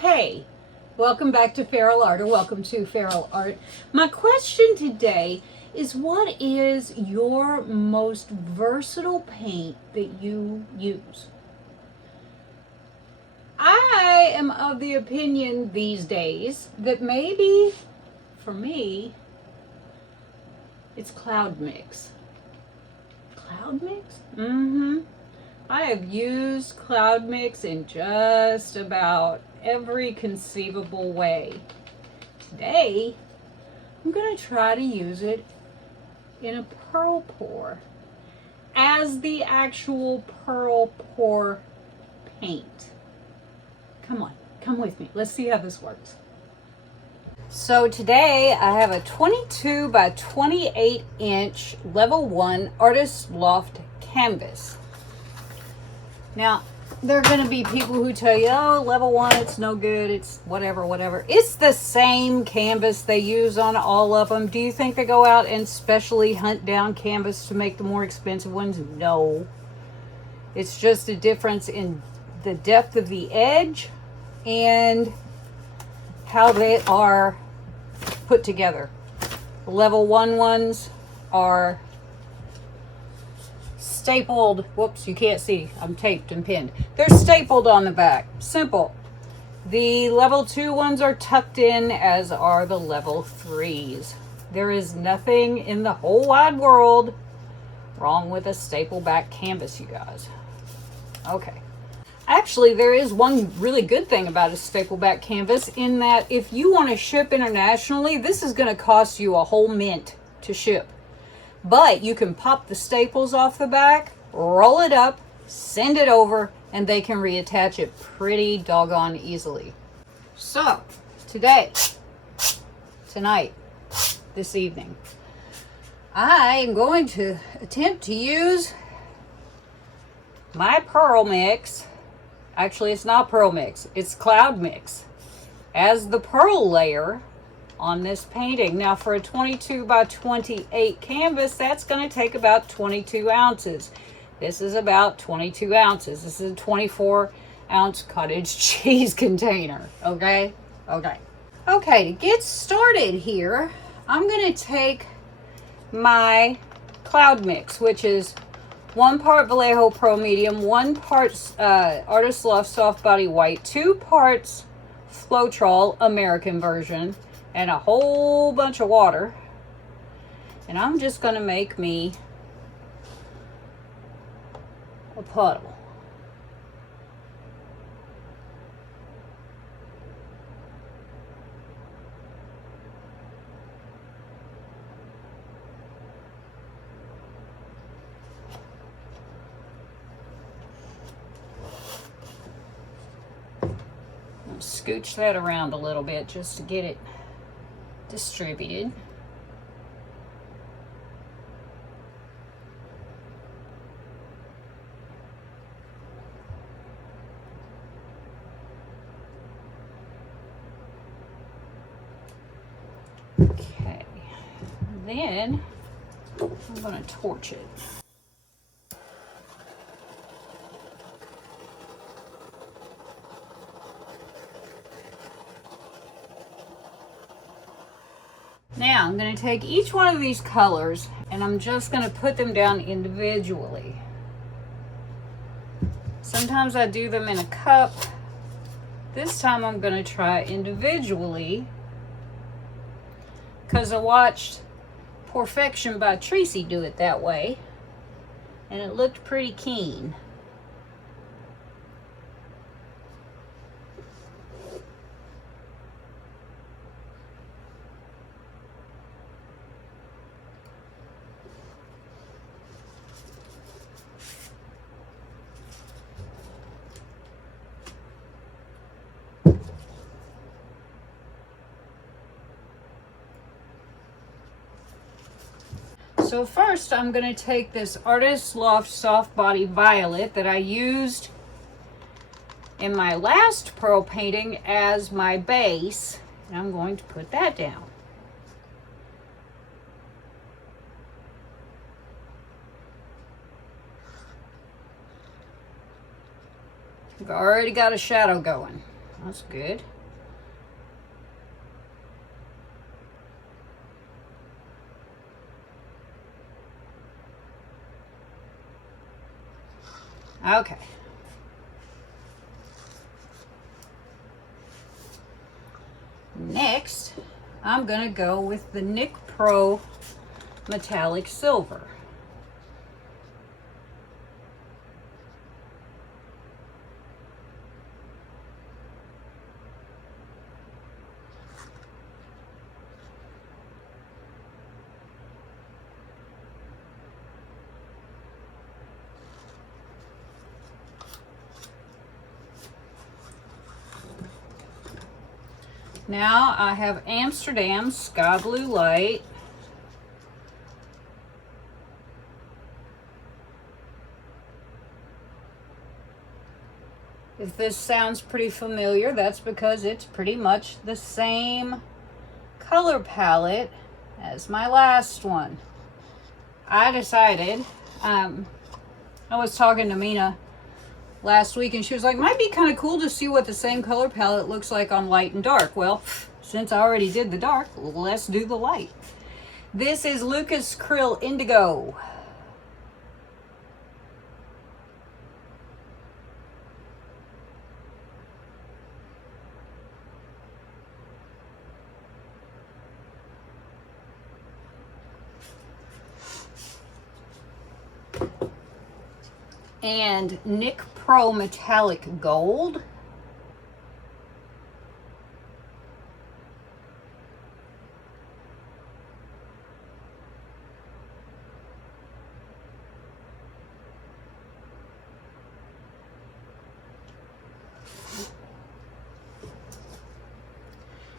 hey, welcome back to Feral Art, or welcome to Feral Art. My question today is, what is your most versatile paint that you use? I am of the opinion these days that maybe, for me, it's Cloud Mix. Cloud Mix? Mm-hmm. I have used Cloud Mix in just about every conceivable way. Today, I'm going to try to use it in a pearl pour as the actual pearl pour paint. Come on, come with me. Let's see how this works. So today I have a 22 by 28 inch level 1 Artist Loft canvas. Now, there are going to be people who tell you, oh, level 1, it's no good, it's whatever. It's the same canvas they use on all of them. Do you think they go out and specially hunt down canvas to make the more expensive ones? No. It's just a difference in the depth of the edge and how they are put together. The level 1 ones are stapled. Whoops, you can't see. I'm taped and pinned. They're stapled on the back. Simple. The level 2 ones are tucked in, as are the level 3s. There is nothing in the whole wide world wrong with a staple back canvas, you guys. Okay. Actually, there is one really good thing about a staple back canvas, in that if you want to ship internationally, this is going to cost you a whole mint to ship. But you can pop the staples off the back, roll it up, send it over, and they can reattach it pretty doggone easily. So, today, tonight, this evening, I am going to attempt to use my pearl mix. Actually, it's not pearl mix, it's Cloud Mix as the pearl layer on this painting. Now, for a 22 by 28 canvas, that's going to take about 22 ounces. This is about 22 ounces. This is a 24 ounce cottage cheese container. Okay, to get started here, I'm going to take my Cloud Mix, which is 1 part Vallejo Pro Medium, 1 part Artist Loft Soft Body White, 2 parts Floetrol American version, and a whole bunch of water. And I'm just going to make me a puddle. Scooch that around a little bit just to get it distributed. Okay, then I'm going to torch it. Now, I'm going to take each one of these colors and I'm just going to put them down individually. Sometimes I do them in a cup. This time I'm going to try individually because I watched Perfection by Tracy do it that way and it looked pretty keen. So first I'm going to take this Artist Loft Soft Body Violet that I used in my last pearl painting as my base, and I'm going to put that down. I've already got a shadow going. That's good. Okay. Next, I'm going to go with the NIC Pro Metallic Silver. Now I have Amsterdam Sky Blue Light. If this sounds pretty familiar, that's because it's pretty much the same color palette as my last one. I decided, I was talking to Mina last week and she was like, might be kind of cool to see what the same color palette looks like on light and dark. Well, since I already did the dark, let's do the light. This is Lucas Krill Indigo. And NIC Pro Metallic Gold.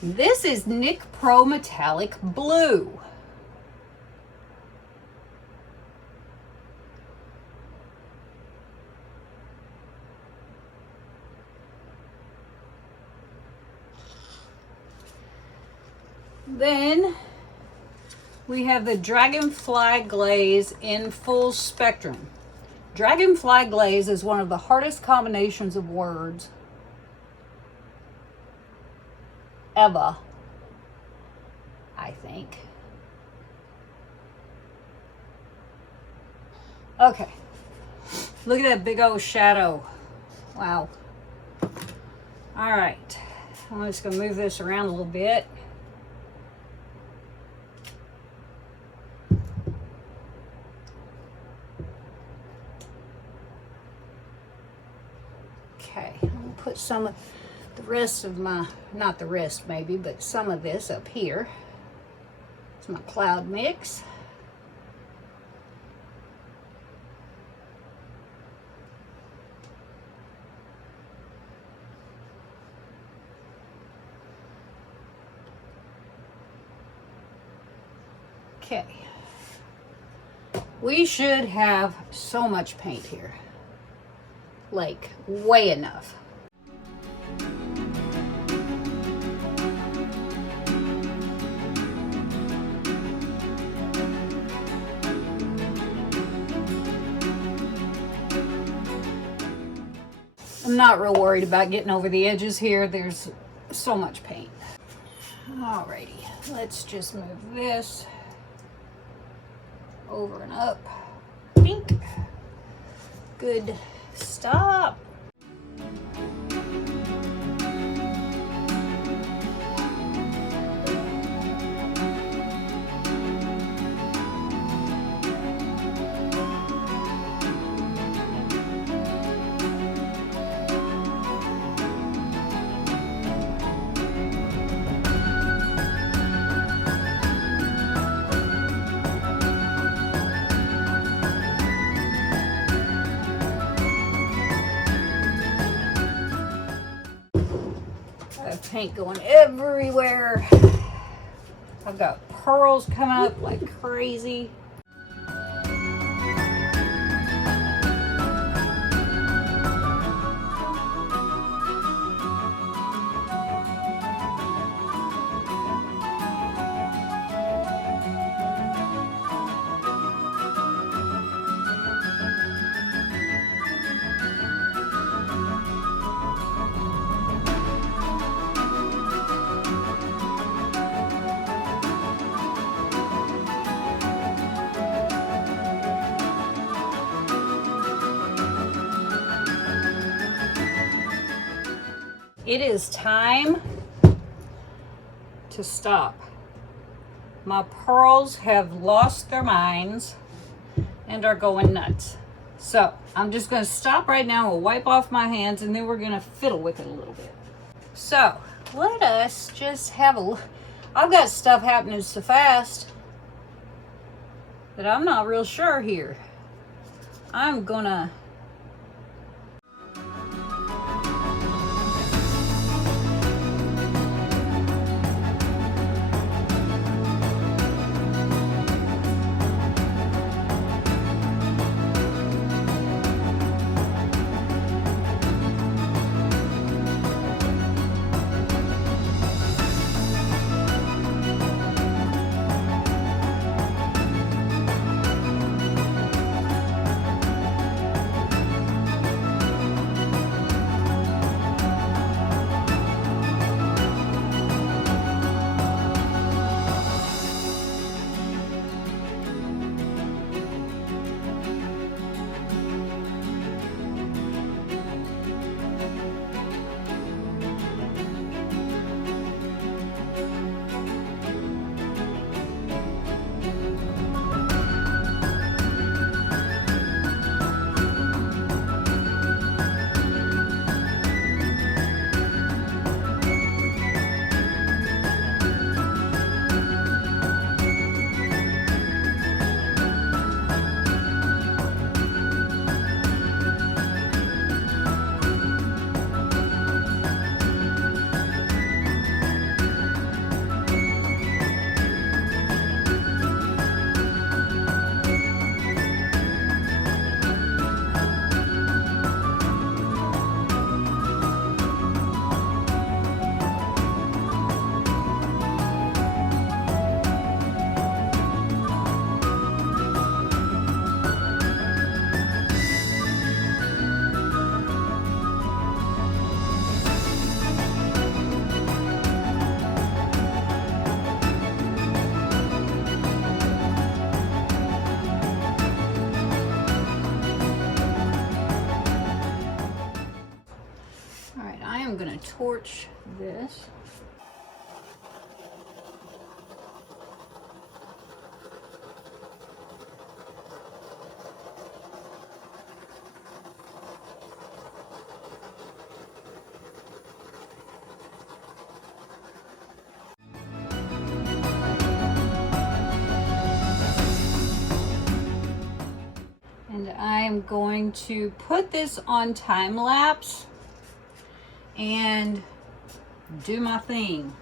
This is NIC Pro Metallic Blue. Then we have the Dragonfly Glaze in full spectrum. Dragonfly Glaze is one of the hardest combinations of words ever, I think. Okay, look at that big old shadow. Wow. All right, I'm just gonna move this around a little bit. Okay, I'm gonna put some of the rest of my, not the rest maybe, but some of this up here. It's my cloud mix. Okay, we should have so much paint here, like way enough. I'm not real worried about getting over the edges here. There's so much paint. Alrighty, let's just move this over and up. Pink. Good. Stop. Paint going everywhere. I've got pearls coming up like crazy. it is time to stop. My pearls have lost their minds and are going nuts. So I'm just going to stop right now and wipe off my hands, and then we're going to fiddle with it a little bit. So let us just have a look. I've got stuff happening so fast that I'm not real sure here. I'm gonna torch this. And I'm going to put this on time lapse and do my thing.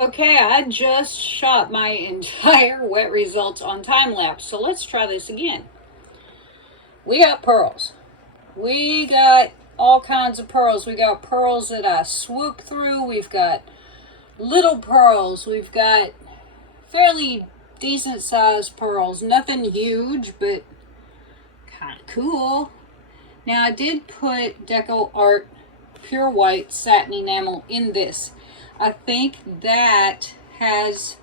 Okay, I just shot my entire wet results on time lapse, so let's try this again. We got pearls. We got all kinds of pearls. We got pearls that I swooped through. We've got little pearls. We've got fairly decent sized pearls. Nothing huge, but kind of cool. Now I did put Deco Art Pure White Satin Enamel in this. I think that has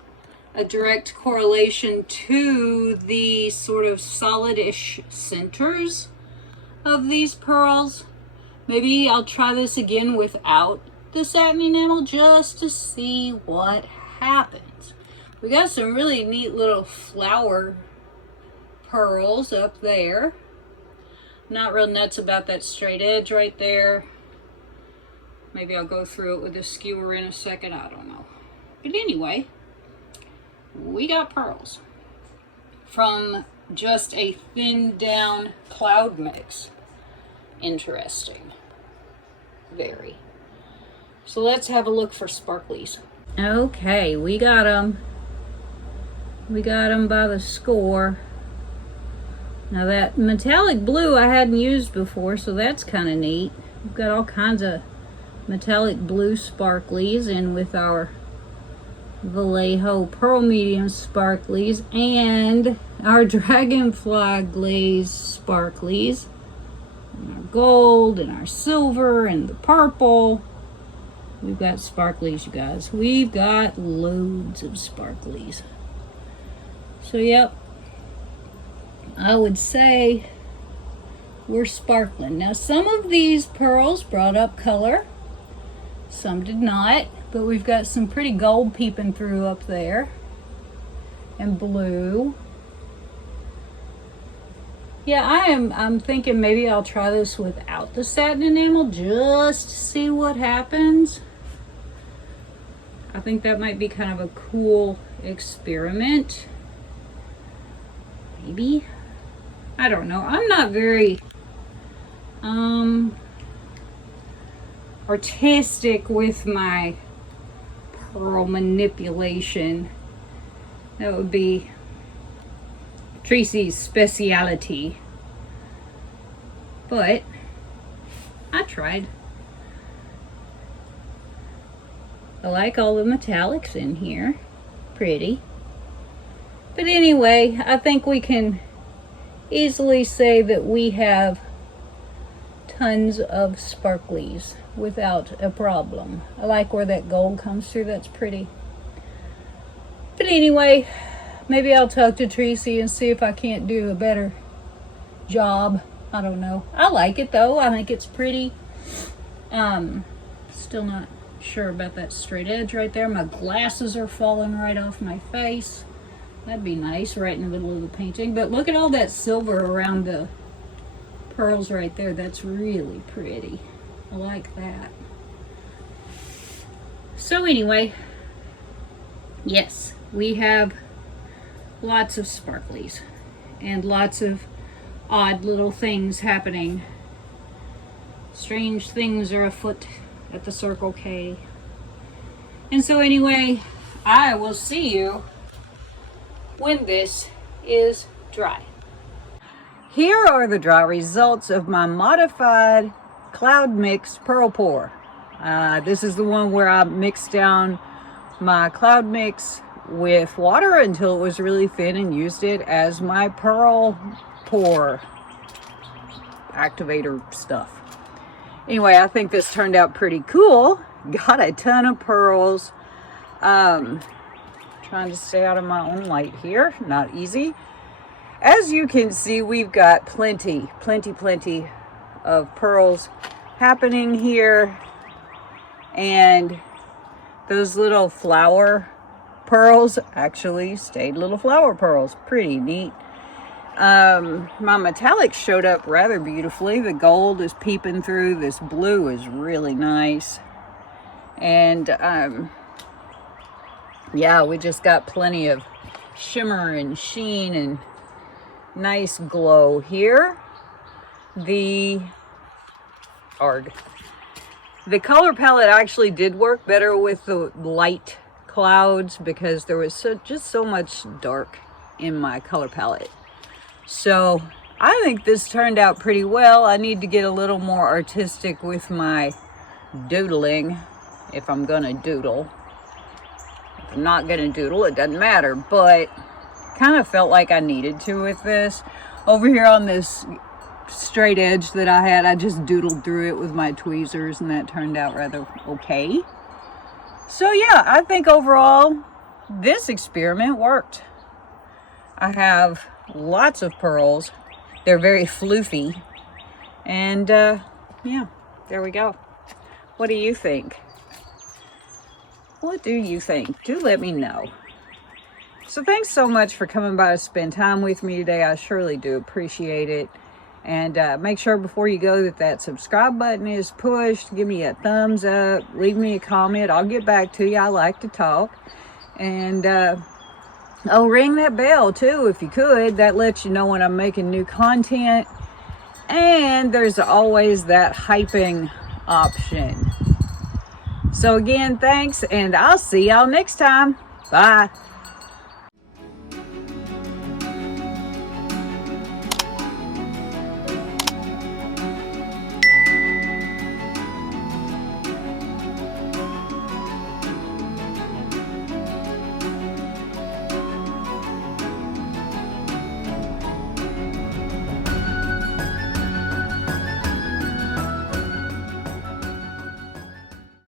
a direct correlation to the sort of solidish centers of these pearls. Maybe I'll try this again without the satin enamel just to see what happens. We got some really neat little flower pearls up there. Not real nuts about that straight edge right there. Maybe I'll go through it with a skewer in a second. I don't know. But anyway, we got pearls from just a thinned down cloud mix. Interesting. Very. So let's have a look for sparklies. Okay, we got them. We got them by the score. Now that metallic blue I hadn't used before, so that's kind of neat. We've got all kinds of metallic blue sparklies, and with our Vallejo Pearl Medium sparklies and our Dragonfly Glaze sparklies, and our gold and our silver and the purple. We've got sparklies, you guys. We've got loads of sparklies. So yep, I would say we're sparkling. Now some of these pearls brought up color, some did not, but we've got some pretty gold peeping through up there, and blue. Yeah, I'm thinking maybe I'll try this without the satin enamel just to see what happens. I think that might be kind of a cool experiment. Maybe. I don't know. I'm not very artistic with my pearl manipulation. That would be Tracy's speciality. But I tried. I like all the metallics in here. Pretty. But anyway, I think we can easily say that we have tons of sparklies without a problem. I like where that gold comes through. That's pretty. But anyway, maybe I'll talk to Tracy and see if I can't do a better job. I don't know. I like it though. I think it's pretty. Still not sure about that straight edge right there. My glasses are falling right off my face. That'd be nice right in the middle of the painting. But look at all that silver around the pearls right there. That's really pretty. I like that. So anyway, yes, we have lots of sparklies and lots of odd little things happening. Strange things are afoot at the Circle K. And so anyway, I will see you when this is dry. Here are the dry results of my modified Cloud Mix Pearl Pour. This is the one where I mixed down my Cloud Mix with water until it was really thin and used it as my pearl pour activator stuff. Anyway, I think this turned out pretty cool. Got a ton of pearls. Trying to stay out of my own light here. Not easy. As you can see, we've got plenty of pearls happening here. And those little flower pearls actually stayed little flower pearls. Pretty neat. My metallic showed up rather beautifully. The gold is peeping through. This blue is really nice. And yeah, we just got plenty of shimmer and sheen and nice glow here. The color palette actually did work better with the light clouds because there was just so much dark in my color palette. So I think this turned out pretty well. I need to get a little more artistic with my doodling if I'm gonna doodle. If I'm not gonna doodle, it doesn't matter, but kind of felt like I needed to with this. Over here on this straight edge that I had, I just doodled through it with my tweezers and that turned out rather okay. So yeah, I think overall this experiment worked. I have lots of pearls. They're very floofy. And yeah, there we go. What do you think? What do you think? Do let me know. So thanks so much for coming by to spend time with me today. I surely do appreciate it. And make sure before you go that subscribe button is pushed. Give me a thumbs up. Leave me a comment. I'll get back to you. I like to talk. And ring that bell too if you could. That lets you know when I'm making new content. And there's always that hyping option. So again, thanks, and I'll see y'all next time. Bye.